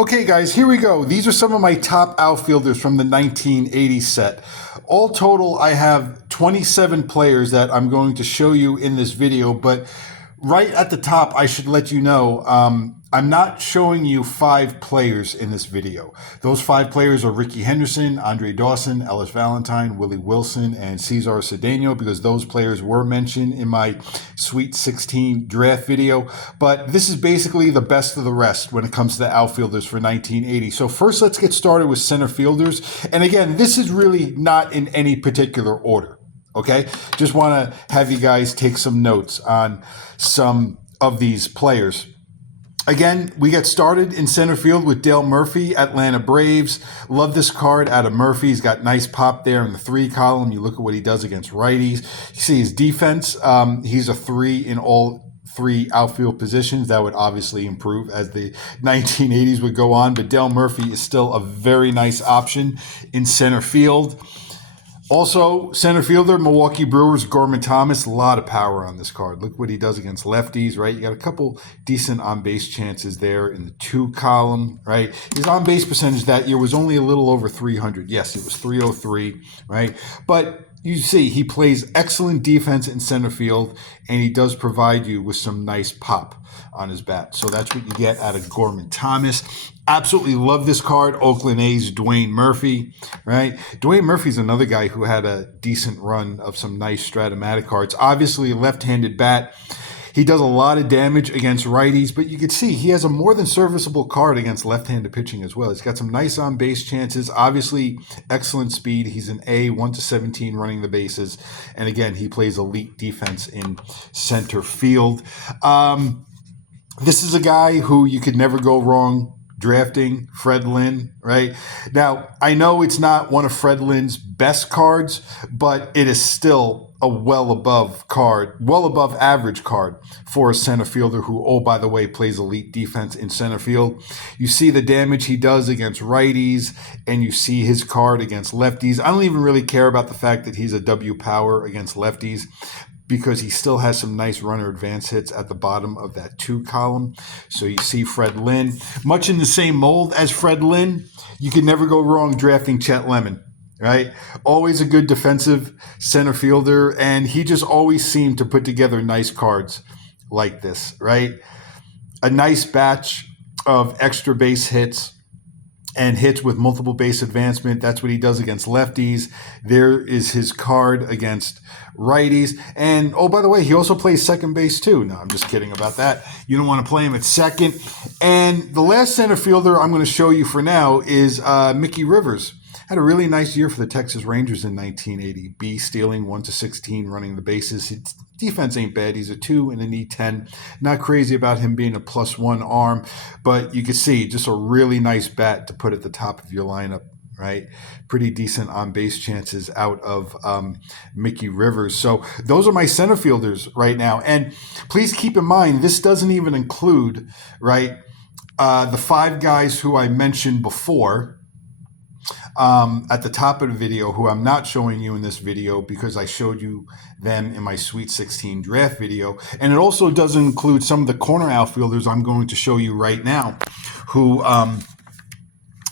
Okay, guys, here we go. These are some of my top outfielders from the 1980 set. All total, I have 27 players that I'm going to show you in this video, but right at the top, I should let you know, I'm not showing you 5 players in this video. Those 5 players are Ricky Henderson, Andre Dawson, Ellis Valentine, Willie Wilson, and Cesar Cedeno, because those players were mentioned in my Sweet 16 draft video. But this is basically the best of the rest when it comes to the outfielders for 1980. So first, let's get started with center fielders. And again, this is really not in any particular order. Okay, just want to have you guys take some notes on some of these players. Again, we get started in center field with Dale Murphy, Atlanta Braves. Love this card out of Murphy. He's got nice pop there in the 3 column. You look at what he does against righties. You see his defense. He's a 3 in all 3 outfield positions. That would obviously improve as the 1980s would go on, but Dale Murphy is still a very nice option in center field. Also, center fielder, Milwaukee Brewers, Gorman Thomas. A lot of power on this card. Look what he does against lefties, right? You got a couple decent on-base chances there in the 2 column, right? His on-base percentage that year was only a little over 300. Yes, it was 303, right? But you see, he plays excellent defense in center field, and he does provide you with some nice pop on his bat. So that's what you get out of Gorman Thomas. Absolutely love this card. Oakland A's, Dwayne Murphy, right? Dwayne Murphy's another guy who had a decent run of some nice Stratomatic cards. Obviously, a left-handed bat. He does a lot of damage against righties, but you can see he has a more than serviceable card against left-handed pitching as well. He's got some nice on-base chances. Obviously, excellent speed. He's an A, 1-17 running the bases. And again, he plays elite defense in center field. This is a guy who you could never go wrong drafting, Fred Lynn, right? Now, I know it's not one of Fred Lynn's best cards, but it is still a well above average card for a center fielder who, oh, by the way, plays elite defense in center field. You see the damage he does against righties, and you see his card against lefties. I don't even really care about the fact that he's a W power against lefties, because he still has some nice runner advance hits at the bottom of that 2 column. So you see Fred Lynn, much in the same mold as Fred Lynn. You can never go wrong drafting Chet Lemon, right? Always a good defensive center fielder, and he just always seemed to put together nice cards like this, right? A nice batch of extra base hits and hits with multiple base advancement. That's what he does against lefties. There is his card against righties. And, oh, by the way, he also plays second base too. No, I'm just kidding about that. You don't want to play him at second. And the last center fielder I'm going to show you for now is Mickey Rivers. Had a really nice year for the Texas Rangers in 1980. B stealing, 1-16 running the bases. His defense ain't bad. He's a 2 and an E10. Not crazy about him being a +1 arm, but you can see just a really nice bat to put at the top of your lineup, right? Pretty decent on base chances out of Mickey Rivers. So those are my center fielders right now. And please keep in mind, this doesn't even include, right, the 5 guys who I mentioned before at the top of the video, who I'm not showing you in this video because I showed you them in my Sweet 16 draft video. And it also doesn't include some of the corner outfielders I'm going to show you right now who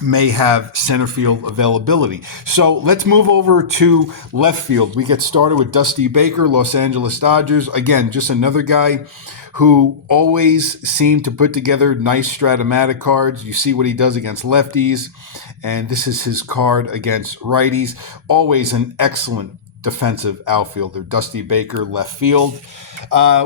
may have center field availability. So let's move over to left field. We get started with Dusty Baker, Los Angeles Dodgers. Again, just another guy who always seemed to put together nice Stratomatic cards. You see what he does against lefties, and this is his card against righties. Always an excellent defensive outfielder. Dusty Baker, left field.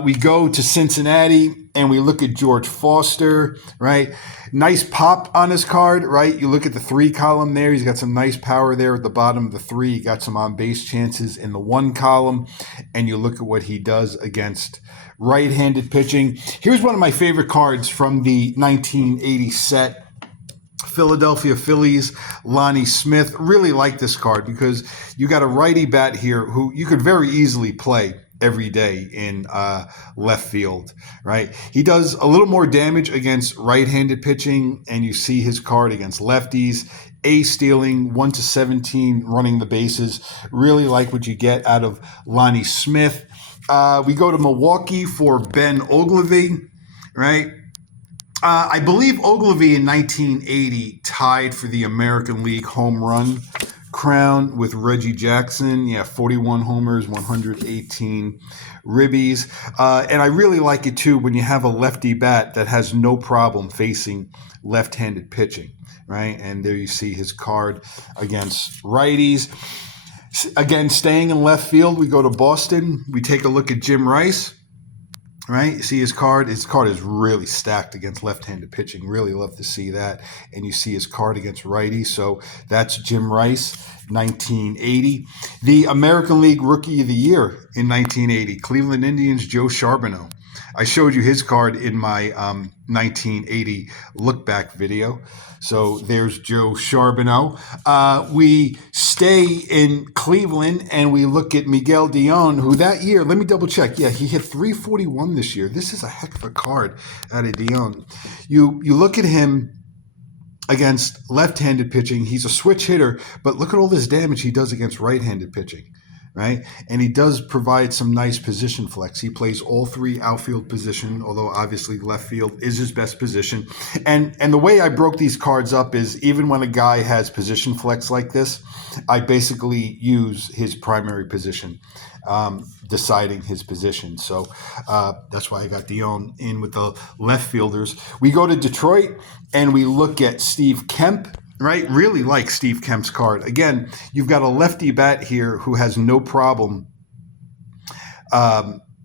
We go to Cincinnati, and we look at George Foster, right? Nice pop on his card, right? You look at the 3 column there. He's got some nice power there at the bottom of the 3. He got some on-base chances in the 1 column, and you look at what he does against right-handed pitching. Here's one of my favorite cards from the 1980 set. Philadelphia Phillies, Lonnie Smith. Really like this card because you got a righty bat here who you could very easily play every day in left field, right? He does a little more damage against right-handed pitching, and you see his card against lefties. A stealing, 1-17 running the bases. Really like what you get out of Lonnie Smith. We go to Milwaukee for Ben Ogilvy, right? I believe Ogilvy in 1980 tied for the American League home run crown with Reggie Jackson. Yeah, 41 homers, 118 ribbies. And I really like it too when you have a lefty bat that has no problem facing left-handed pitching, right? And there you see his card against righties. Again, staying in left field, we go to Boston. We take a look at Jim Rice. Right, you see his card. His card is really stacked against left-handed pitching. Really love to see that. And you see his card against righty. So that's Jim Rice, 1980. The American League Rookie of the Year in 1980, Cleveland Indians, Joe Charbonneau. I showed you his card in my 1980 look back video. So there's Joe Charbonneau. We stay in Cleveland and we look at Miguel Dion, who that year, let me double check. Yeah, he hit 341 this year. This is a heck of a card out of Dion. You look at him against left-handed pitching. He's a switch hitter, but look at all this damage he does against right-handed pitching. Right? And he does provide some nice position flex. He plays all three outfield position, although obviously left field is his best position. And the way I broke these cards up is even when a guy has position flex like this, I basically use his primary position, deciding his position. So that's why I got Dion in with the left fielders. We go to Detroit and we look at Steve Kemp. Right? Really like Steve Kemp's card. Again, you've got a lefty bat here who has no problem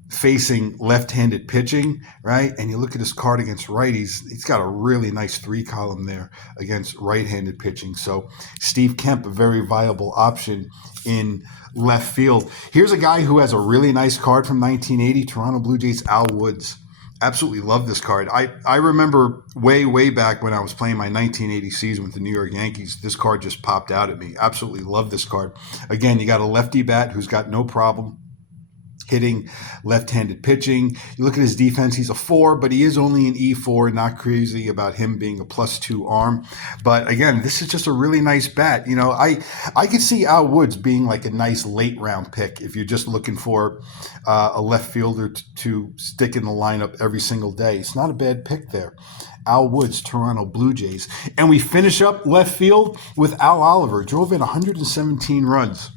facing left-handed pitching, right? And you look at his card against righties, he's got a really nice 3-column there against right-handed pitching. So Steve Kemp, a very viable option in left field. Here's a guy who has a really nice card from 1980, Toronto Blue Jays, Al Woods. Absolutely love this card. I remember way back when I was playing my 1980 season with the New York Yankees, this card just popped out at me. Absolutely love this card. Again, you got a lefty bat who's got no problem hitting left-handed pitching. You look at his defense, he's a 4, but he is only an E4, not crazy about him being a +2 arm. But again, this is just a really nice bat. You know, I could see Al Woods being like a nice late round pick if you're just looking for a left fielder to stick in the lineup every single day. It's not a bad pick there. Al Woods, Toronto Blue Jays. And we finish up left field with Al Oliver. Drove in 117 runs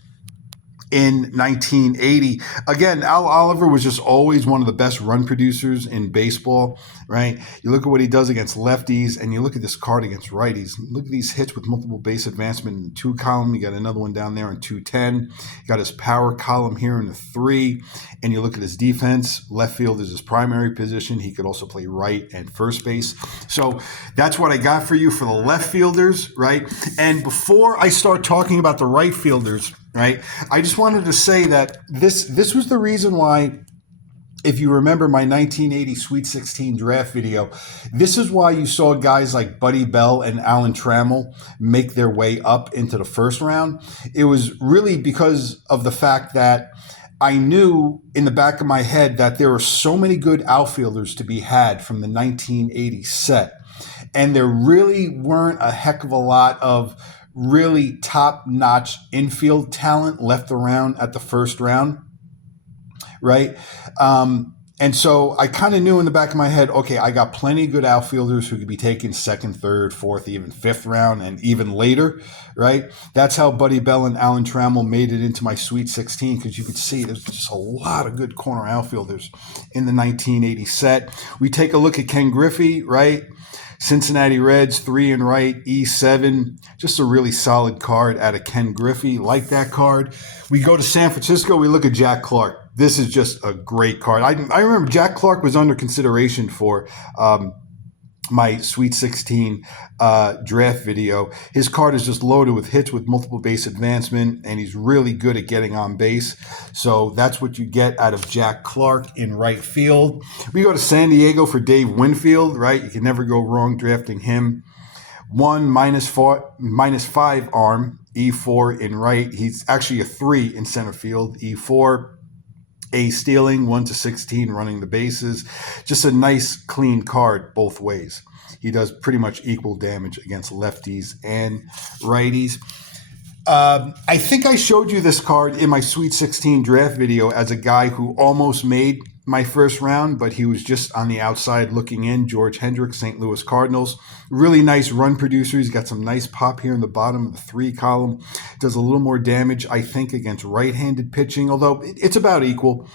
in 1980. Again, Al Oliver was just always one of the best run producers in baseball, right? You look at what he does against lefties, and you look at this card against righties. Look at these hits with multiple base advancement in the 2 column. You got another one down there in 210. You got his power column here in the 3. And you look at his defense. Left field is his primary position. He could also play right and first base. So that's what I got for you for the left fielders, right? And before I start talking about the right fielders, right, I just wanted to say that this was the reason why, if you remember my 1980 Sweet 16 draft video, this is why you saw guys like Buddy Bell and Alan Trammell make their way up into the first round. It was really because of the fact that I knew in the back of my head that there were so many good outfielders to be had from the 1980 set. And there really weren't a heck of a lot of really top-notch infield talent left around at the first round, right? And so I kind of knew in the back of my head, okay, I got plenty of good outfielders who could be taken 2nd, 3rd, 4th, even 5th round, and even later, right? That's how Buddy Bell and Alan Trammell made it into my Sweet 16, because you could see there's just a lot of good corner outfielders in the 1980 set. We take a look at Ken Griffey, right? Cincinnati Reds, 3 and right, E7. Just a really solid card out of Ken Griffey. Like that card. We go to San Francisco. We look at Jack Clark. This is just a great card. I remember Jack Clark was under consideration for my Sweet 16 draft video. His card is just loaded with hits with multiple base advancement, and he's really good at getting on base. So that's what you get out of Jack Clark in right field. We go to San Diego for Dave Winfield, right? You can never go wrong drafting him. 1 -5 arm, E4 in right. He's actually a 3 in center field, E4. A stealing, 1-16 running the bases. Just a nice clean card both ways. He does pretty much equal damage against lefties and righties. I think I showed you this card in my Sweet 16 draft video as a guy who almost made my first round, but he was just on the outside looking in. George Hendricks, St. Louis Cardinals. Really nice run producer. He's got some nice pop here in the bottom of the 3 column. Does a little more damage, I think, against right-handed pitching, although it's about equal.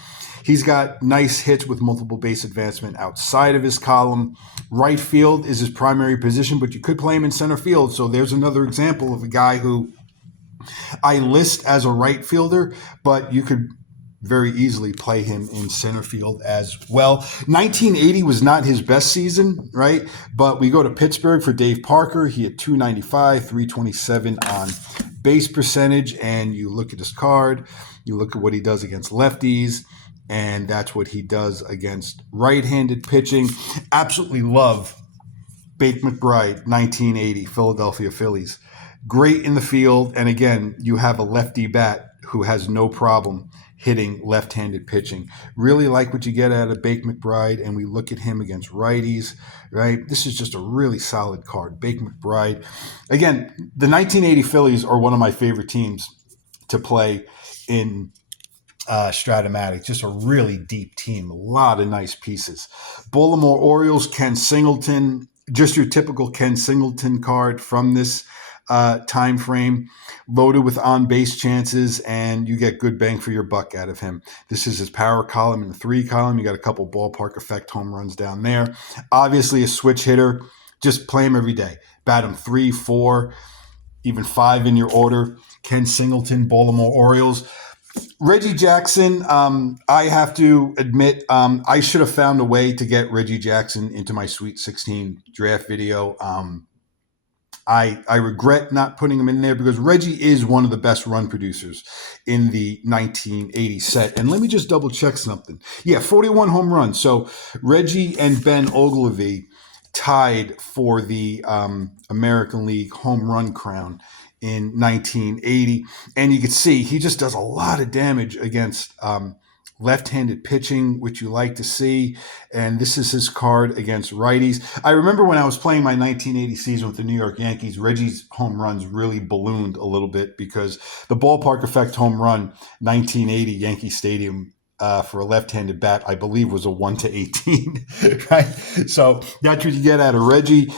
He's got nice hits with multiple base advancement outside of his column. Right field is his primary position, but you could play him in center field. So there's another example of a guy who I list as a right fielder, but you could very easily play him in center field as well. 1980 was not his best season, right? But we go to Pittsburgh for Dave Parker. He had 295, 327 on base percentage, and you look at his card, you look at what he does against lefties, and that's what he does against right-handed pitching. Absolutely love Bake McBride, 1980, Philadelphia Phillies. Great in the field, and again, you have a lefty bat who has no problem hitting left-handed pitching. Really like what you get out of Bake McBride, and we look at him against righties, right? This is just a really solid card. Bake McBride. Again, the 1980 Phillies are one of my favorite teams to play in Stratomatic. Just a really deep team. A lot of nice pieces. Baltimore Orioles, Ken Singleton. Just your typical Ken Singleton card from this time frame, loaded with on-base chances, and you get good bang for your buck out of him. This is his power column and the 3 column. You got a couple ballpark effect home runs down there. Obviously a switch hitter. Just play him every day. Bat him 3, 4, even 5 in your order. Ken Singleton, Baltimore Orioles. Reggie Jackson, I have to admit, I should have found a way to get Reggie Jackson into my Sweet 16 draft video. I regret not putting him in there because Reggie is one of the best run producers in the 1980 set. And let me just double check something. Yeah, 41 home runs. So Reggie and Ben Ogilvy tied for the American League home run crown in 1980. And you can see he just does a lot of damage against left-handed pitching, which you like to see. And this is his card against righties. I remember when I was playing my 1980 season with the New York Yankees, Reggie's home runs really ballooned a little bit because the ballpark effect home run, 1980 Yankee Stadium, for a left-handed bat, I believe was a 1-18, right? So that's what you get out of Reggie.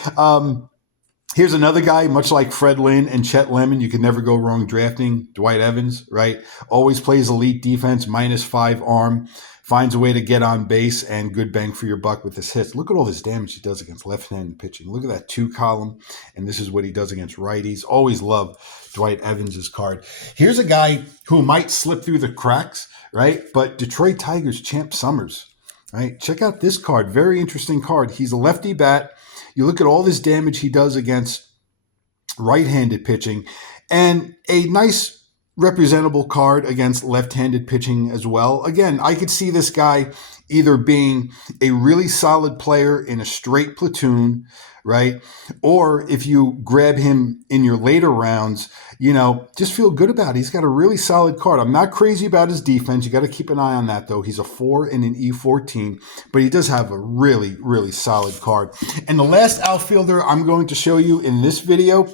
Here's another guy, much like Fred Lynn and Chet Lemon, you can never go wrong drafting. Dwight Evans, right? Always plays elite defense, -5 arm, finds a way to get on base, and good bang for your buck with his hits. Look at all this damage he does against left-handed pitching. Look at that 2 column, and this is what he does against righties. Always love Dwight Evans' card. Here's a guy who might slip through the cracks, right? But Detroit Tigers Champ Summers, right? Check out this card. Very interesting card. He's a lefty bat. You look at all this damage he does against right-handed pitching, and a nice representable card against left-handed pitching as well. Again, I could see this guy either being a really solid player in a straight platoon, right? Or if you grab him in your later rounds, just feel good about it. He's got a really solid card. I'm not crazy about his defense. You got to keep an eye on that, though. He's a 4 and an E14, but he does have a really, really solid card. And the last outfielder I'm going to show you in this video,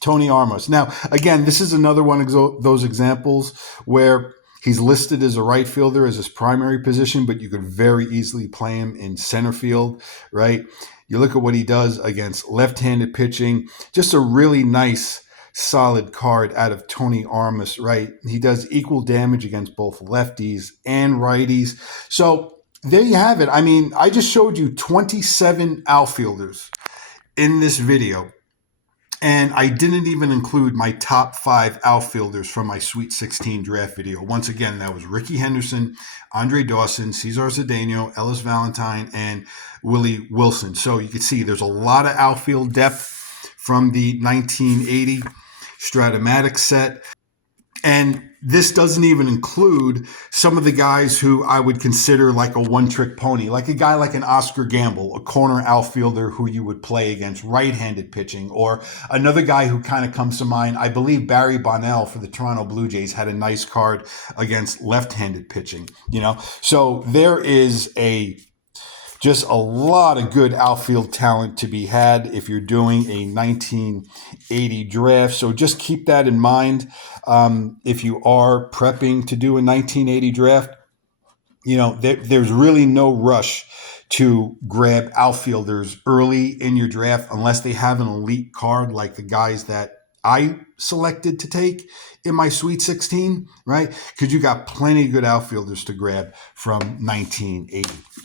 Tony Armas. Now, again, this is another one of those examples where he's listed as a right fielder as his primary position, but you could very easily play him in center field, right? You look at what he does against left-handed pitching. Just a really nice, solid card out of Tony Armas, right? He does equal damage against both lefties and righties. So there you have it. I mean, I just showed you 27 outfielders in this video. And I didn't even include my top 5 outfielders from my Sweet 16 draft video. Once again, that was Ricky Henderson, Andre Dawson, Cesar Cedeno, Ellis Valentine, and Willie Wilson. So you can see there's a lot of outfield depth from the 1980 Stratomatic set. And this doesn't even include some of the guys who I would consider like a one-trick pony, like a guy like an Oscar Gamble, a corner outfielder who you would play against right-handed pitching, or another guy who kind of comes to mind. I believe Barry Bonnell for the Toronto Blue Jays had a nice card against left-handed pitching, So there is just a lot of good outfield talent to be had if you're doing a 1980 draft. So just keep that in mind if you are prepping to do a 1980 draft. there's really no rush to grab outfielders early in your draft unless they have an elite card like the guys that I selected to take in my Sweet 16, right? Because you got plenty of good outfielders to grab from 1980.